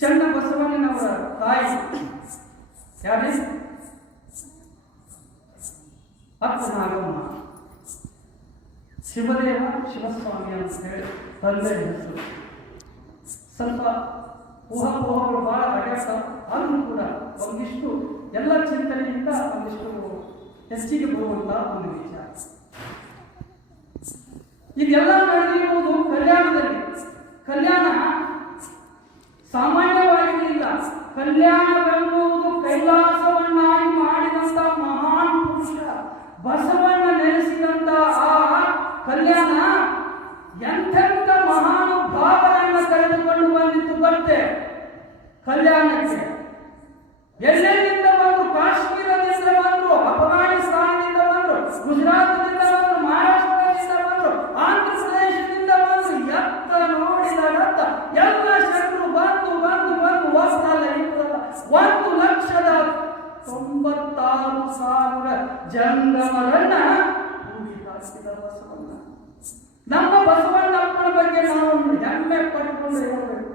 ಚನ್ನ ಬಸವಣ್ಣನವರ ತಾಯಿ. ಯಾರೇ ಅಪ್ಪನಾಗಮ್ಮ ಶಿವದೇವ ಶಿವಸ್ವಾಮಿ ಅಂತ ಹೇಳಿ ತಂದೆ ಹೆಸರು. ಸ್ವಲ್ಪ ಊಹಾಪೋಹಗಳು ಬಹಳ ಅಡ್ಯಾಡ್ತಾವ ಆದರೂ ಕೂಡ ಒಂದಿಷ್ಟು ಎಲ್ಲ ಚಿಂತನೆಯಿಂದ ಒಂದಿಷ್ಟು ಹೆಚ್ಚಿಗೆ ಬರುವಂತಹ ಒಂದು ವಿಚಾರ. ಇದೆಲ್ಲ ನಡೆದಿರುವುದು ಕಲ್ಯಾಣದಲ್ಲಿ. ಕಲ್ಯಾಣ ಸಾಮಾನ್ಯವಾಗಿರಲಿಲ್ಲ ಕಲ್ಯಾಣವೆಂಬುದು ಕೈಲಾಸವನ್ನಾಗಿ ಮಾಡಿದಂತ ಮಹಾನ್ ಪುರುಷ, ಬಸವಣ್ಣ ನೆಲೆಸಿದಂತ ಆ ಕಲ್ಯಾಣ ಎಂಥೆಂಥ ಮಹಾನುಭಾವರನ್ನ ಕರೆದುಕೊಂಡು ಬಂದಿತ್ತು ಬರ್ತೆ ಕಲ್ಯಾಣಕ್ಕೆ. ಎಲ್ಲೆಲ್ಲಿಂದ ತೊಂಬತ್ತಾರು ಸಾವಿರ ಜಂಗಮರನ್ನ ನಮ್ಮ ಬಸವಣ್ಣಪ್ಪನ ಬಗ್ಗೆ ನಾವು ಹೆಮ್ಮೆ ಪಟ್ಟುಕೊಂಡು ಹೇಳಬೇಕು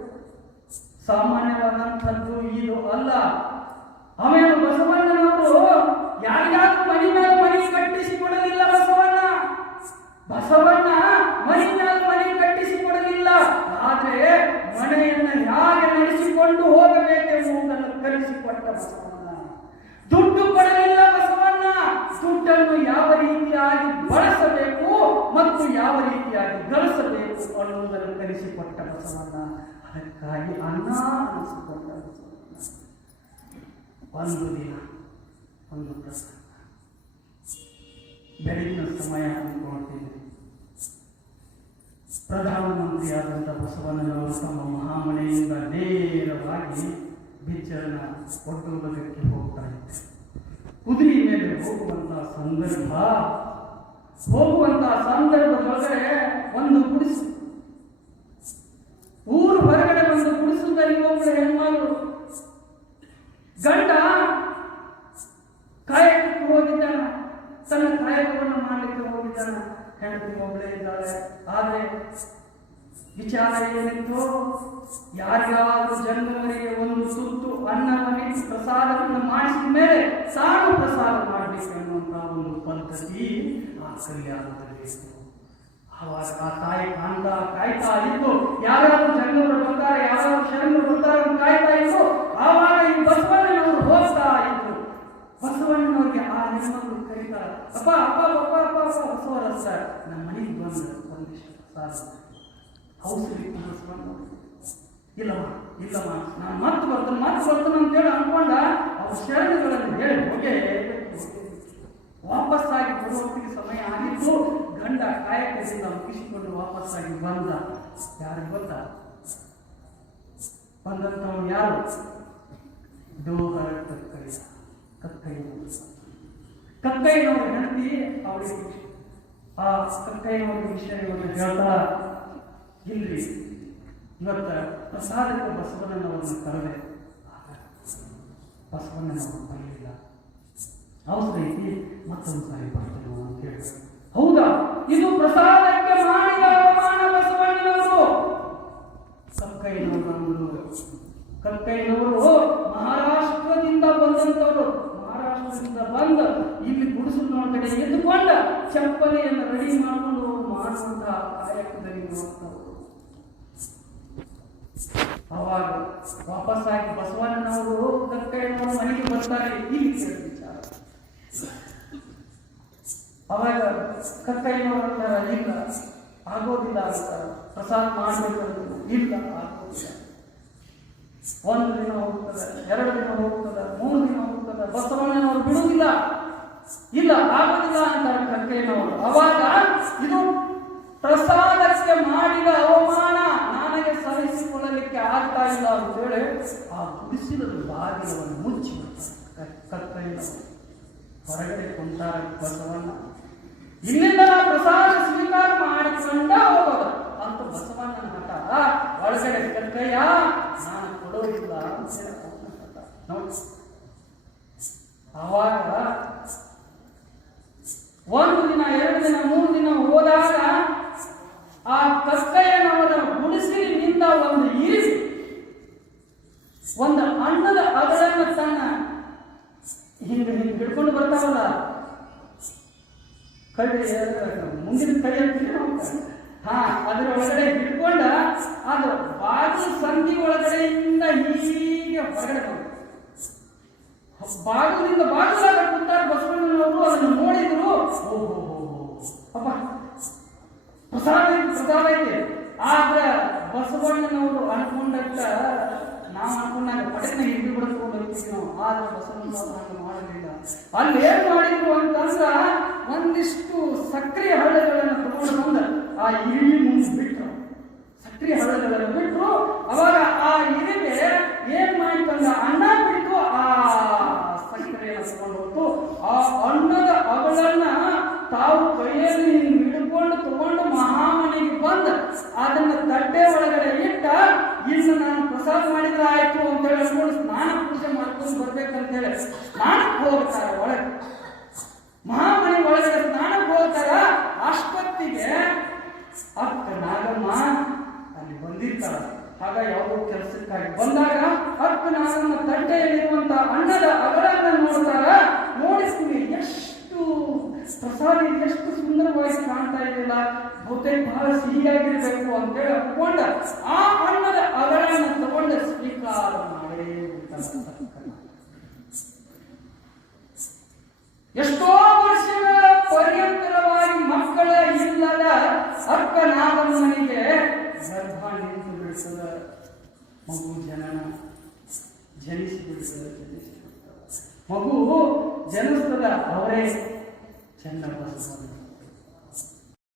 ಸಾಮಾನ್ಯವಾದಂಥದ್ದು ಇದು ಅಲ್ಲ. ಆಮೇಲೆ ಬಸವಣ್ಣನವರು ಯಾರಿಗಾದ್ರೂ ಮನೆ ಮೇಲೆ ಮನೆ ಕಟ್ಟಿಸಿ ಕೊಡಲಿಲ್ಲ ಬಸವಣ್ಣ. ಬಸವಣ್ಣ ಅದಕ್ಕಾಗಿ ಅನ್ನ ಅನಿಸಿಕೊಂಡ ಒಂದು ದಿನ, ಒಂದು ಪ್ರಸಂಗ. ಬೆಳಗಿನ ಸಮಯ ಅಂದ್ಕೊಳ್ತೀನಿ ಪ್ರಧಾನಮಂತ್ರಿಯಾದಂಥ ಬಸವಣ್ಣನವರು ತಮ್ಮ ಮಹಾಮನೆಯಿಂದ ನೇರವಾಗಿ ಬಿಚ್ಚರನ ಒಡ್ಡುವುದಕ್ಕೆ ಹೋಗ್ತಾ ಇದ್ದಾರೆ ಕುದುರೆ ಮೇಲೆ ಹೋಗುವಂತಹ ಸಂದರ್ಭ ಹೋಗುವಂತಹ ಸಂದರ್ಭದೊಳಗಡೆ ಒಂದು ಗುಡಿಸು ಊರು ಹೊರಗಡೆ ಒಂದು ಗುಡಿಸದಲ್ಲಿ ಒಬ್ಬಳು ಹೆಣ್ಮಗಳು ಗಂಡ ಕಾಯಕಕ್ಕೆ ಹೋಗಿದ್ದಾನ ತನ್ನ ಕಾಯಕವನ್ನು ಮಾಡಲಿಕ್ಕೆ ಹೆಣ್ಣು ಒಬ್ಬಳೇ ಇದ್ದಾಳೆ ಆದರೆ ವಿಚಾರ ಏನಿತ್ತು ಯಾರಿಗಾದ್ರೂ ಜನ್ಮವರಿಗೆ ಒಂದು ಸುತ್ತು ಅನ್ನವನ್ನು ಪ್ರಸಾದವನ್ನು ಮಾಡಿಸಿದ ಮೇಲೆ ಸಾರು ಪ್ರಸಾದ ಮಾಡಬೇಕು ಅನ್ನುವಂತಹ ಒಂದು ಪದ್ಧತಿ ಆ ಕಲ್ಯಾಣದಲ್ಲಿ. ಆವಾಗ ಆ ತಾಯಿ ಕಾಂತ ಕಾಯ್ತಾ ಇತ್ತು, ಯಾರಾದ್ರೂ ಜನ್ಮರು ಬರ್ತಾರೆ ಯಾರಾದ್ರೂ ಶರಣರು ಬರ್ತಾರೆ ಕಾಯ್ತಾ ಇತ್ತು, ಆವಾಗ ಈ ಬಸವಣ್ಣನವರು ಹೋಗ್ತಾ ಇದ್ರು ಬಸವಣ್ಣನವ್ರಿಗೆ ಆ ಹೆಣ್ಮಕ್ಳು ಕರೀತಾರ ಅಪ್ಪ ಅಪ್ಪ ಅಪ್ಪ ಅಪ್ಪ ಅಪ್ಪ ಬಸವರ ಸರ್ ನಮ್ಮ ಮನೆಗೆ ಬಂದು ಒಂದಿಷ್ಟು ಸರ್ ಔಷಧಿ ಬಸವಣ್ಣ ಇಲ್ಲಮ್ಮ ಇಲ್ಲಮ್ಮ ನಾನು ಮತ್ತೆ ಬರ್ತೇನೆ ಮತ್ತೆ ಬರ್ತೇನೆ ಅಂತೇಳಿ ಅನ್ಕೊಂಡ ಅವ್ರ ಶರಣಗಳನ್ನು ಹೇಳಿ ವಾಪಾಸ್ ಆಗಿ ಬರುವತ್ತಿಗೆ ಸಮಯ ಆಗಿತ್ತು ಗಂಡ ಕಾಯಕದಿಂದ ಮುಗಿಸಿಕೊಂಡು ಆಗಿ ಬಂದ ಯಾರು ಗೊತ್ತಾ ಬಂದಂಥವ್ರು ಯಾರು ದೋಹರ ಕಕ್ಕಯ್ಯ ಕಕ್ಕಯ್ಯ ಕಕ್ಕಯ್ಯನವರ ಹೆಂಡತಿ ಅವರಿಗೆ ಆ ಕಕ್ಕಯ್ಯನವರ ವಿಷಯವನ್ನು ಹೇಳ್ತಾ ಇಲ್ರಿ. ಇವತ್ತ ಪ್ರಸಾದಕ್ಕೆ ಬಸವಣ್ಣನವರನ್ನು ಕರೆದೆ. ಬಸವಣ್ಣನವರು ಬರಲಿಲ್ಲ. ಅವಸರ ಐತಿ ಮತ್ತೊಂದು ಸಾರಿ ಬರ್ತೇನೆ ಅಂತ ಹೇಳಿ ಹೌದಾ? ಇದು ಪ್ರಸಾದಕ್ಕೆ ಮಾಡಿದ ಅವಮಾನ ಬಸವಣ್ಣನವರು ಕಕ್ಕಯ್ಯನವರು ಕಕ್ಕಯ್ಯನವರು ಮಹಾರಾಷ್ಟ್ರದಿಂದ ಬಂದಂತವರು ಮಹಾರಾಷ್ಟ್ರದಿಂದ ಬಂದ ಇಲ್ಲಿ ಗುಡಿಸಲು ಕಡೆ ಎದ್ದುಕೊಂಡ ಚಪ್ಪಲಿಯನ್ನು ರೆಡಿ ಮಾಡಿಕೊಂಡು ಅವರು ಮಾಡುವಂತಹ ಕಾಯಕದಲ್ಲಿ ಇರುವಂತವರು ಅವಾಗ ವಾಪಸ್ಸಾಗಿ ಬಸವಣ್ಣನವರು ಕಕ್ಕಯ್ಯನವರು ಮನೆಗೆ ಬರ್ತಾರೆ ಇಲ್ಲಿ ವಿಚಾರ. ಅವಾಗ ಕಕ್ಕಯ್ಯನವರು ಅಂತಾರ, ಇಲ್ಲ, ಆಗೋದಿಲ್ಲ ಅಂತ ಪ್ರಸಾದ ಮಾಡಬೇಕು ಇಲ್ಲ, ಆಗೋದಿಲ್ಲ. ಒಂದು ದಿನ ಹೋಗ್ತದೆ, ಎರಡು ದಿನ ಹೋಗ್ತದೆ, ಮೂರು ದಿನ ಹೋಗ್ತದೆ, ಬಸವಣ್ಣನವರು ಬಿಡುವುದಿಲ್ಲ. ಇಲ್ಲ, ಆಗೋದಿಲ್ಲ ಅಂತಾರೆ ಕಕ್ಕಯ್ಯನವರು ಅವಾಗ ಇದು ಪ್ರಸಾದಕ್ಕೆ ಮಾಡಿದ ಅವಮಾನ. ಸಹಿಸಿಕೊಳ್ಳಲಿಕ್ಕೆ ಆಗ್ತಾ ಇಲ್ಲ ಅಂತೇಳಿ ಆ ಗುಡಿಸಿನ ಬಾಗಿಲವನ್ನು ಮುಚ್ಚಿ ಹೊರಗಡೆ ಕುಂತಾರ ಬಸವಣ್ಣ. ಇಲ್ಲಿಂದ ಪ್ರಸಾದ ಸ್ವೀಕಾರ ಮಾಡಿಕೊಂಡ ಹೋಗೋದು ಅಂತ ಬಸವಣ್ಣನ ಮಠ. ಒಳಗಡೆ ಕತ್ತಯ್ಯ ನಾನು ಕೊಡೋದಿಲ್ಲ ಅಂತ ಹೇಳಿ ಅವನ ಹಠ. ನೋಡಿ ಅವಾಗ ಒಂದು ದಿನ ಎರಡು ದಿನ ಮೂರು ದಿನ ಹೋದಾಗ ಆ ಕಕ್ಕಯ್ಯನವರ ಗುಡಿಸಿಲಿನಿಂದ ಒಂದು ಇರಿಸಿ ಒಂದು ಅನ್ನದ ಅಗಳನ್ನ ತನ್ನ ಹಿಂಗೆ ಹಿಡ್ಕೊಂಡು ಬರ್ತಾವಲ್ಲ? ಕೈ ಮುಂದಿನ ಕೈ ಅಂತೀವಿ ಹಾ, ಅದ್ರ ಒಳಗಡೆ ಹಿಡ್ಕೊಂಡ ಅದು ಬಾಗಿಲು ಸಂಧಿ ಒಳಗಡೆಯಿಂದ ಹೀಗೆ ಹೊರಗಡೆ ಬಂತು ಬಾಗಿಲಿಂದ ಬಾಗಿಲಾಗ ಕೂತಾರ ಬಸವಣ್ಣನವರು ಅದನ್ನು ನೋಡಿದ್ರು. ಅಪ್ಪ, ಪ್ರಸಾದ ಪ್ರಸಾದ ಐತಿ. ಆದ್ರೆ ಬಸವಣ್ಣನವರು ಅನ್ಕೊಂಡಂತ, ನಾವು ಅನ್ಕೊಂಡಾಗ ಪಟಕ್ನ ಹಿಡಿದು ಬಿಡ್ಕೊಂಡು ನಾವು ಆದ್ರೆ ಹಂಗೆ ಮಾಡಲಿಲ್ಲ ಅಲ್ಲಿ ಏನ್ ಮಾಡಿದ್ರು ಅಂತಂದ್ರ ಒಂದಿಷ್ಟು ಸಕ್ರೆ ಹಳ್ಳಗಳನ್ನು ತಗೊಂಡು ಬಂದ. ಆ ಇಳಿ ಮುಂದೆ ಬಿಟ್ರು. ಸಕ್ರೆ ಹಳ್ಳಗಳನ್ನು ಬಿಟ್ರು. ಅವಾಗ ಆ ಇರುವೆ ಏನ್ ಮಾಡಿತಂದ್ರ ಅಣ್ಣ ಬಿಟ್ಟು ಆ ಸಕ್ಕರೆಯನ್ನು ತಗೊಂಡು ಹೋಗ್ತು. ಆ ಅಣ್ಣದ ಅಗಳನ್ನ ತಾವು ಕೈಯಲ್ಲಿ ಹಿಡ್ಕೊಂಡು ತಗೊಂಡು ಮಹಾಮನೆಗೆ ಬಂದ. ಅದನ್ನ ತಟ್ಟೆ ಒಳಗಡೆ ಇಟ್ಟ ಇನ್ನು ನಾನು ಪ್ರಸಾದ ಮಾಡಿದ್ರೆ ಆಯ್ತು ಅಂತ ಹೇಳಿ ಸ್ನಾನ ಪೂಜೆ ಬರ್ಬೇಕಂತ ಹೇಳಿ ಸ್ನಾನಕ್ಕೆ ಹೋಗ್ತಾರ ಒಳಗೆ. ಮಹಾಮನೆ ಒಳಗೆ ಸ್ನಾನಕ್ಕೆ ಹೋಗ್ತಾರ, ಆಸ್ಪತ್ರೆಗೆ ಅಕ್ಕ ನಾಗಮ್ಮ ಅಲ್ಲಿ ಬಂದಿರ್ತಾಳ ಆಗ ಯಾವುದೋ ಕೆಲಸಕ್ಕಾಗಿ ಬಂದಾಗ ಅಕ್ಕ ನಾಗಮ್ಮ ತಂಡೆಯಲ್ಲಿರುವಂತ ಅನ್ನದ ಅವರನ್ನ ನೋಡ್ತಾರ. ನೋಡಿಸ್ತೀನಿ ಎಷ್ಟು ಪ್ರಸಾದ ಎಷ್ಟು ಸುಂದರವಾಗಿ ಕಾಣ್ತಾ ಇದೆಯಲ್ಲ. ಬಹುತೇಕ ಬಹಳ ಸಿಹಿಯಾಗಿರ್ಬೇಕು ಅಂತೇಳಿ ಅನ್ಕೊಂಡ ಆ ಅನ್ನದ ಅಗಳನ್ನ ತಗೊಂಡು ಸ್ವೀಕಾರ ಮಾಡೇ ಬಿಡ್ತಾನೆ ಅಕ್ಕ. ಎಷ್ಟೋ ವರ್ಷಗಳ ಪರ್ಯಂತರವಾಗಿ ಮಕ್ಕಳ ಇಲ್ಲದ ಅಕ್ಕ ನಾಗಮ್ಮನಿಗೆ ಗರ್ಭ ನಿಂತು ಬಿಡಿಸದ ಮಗು ಜನನ ಜನಿಸಿ ಬಿಡಿಸದ ಮಗು ಜನಿಸ್ತದ ಅವರೇ ಚೆನ್ನ ಬಸವಣ್ಣ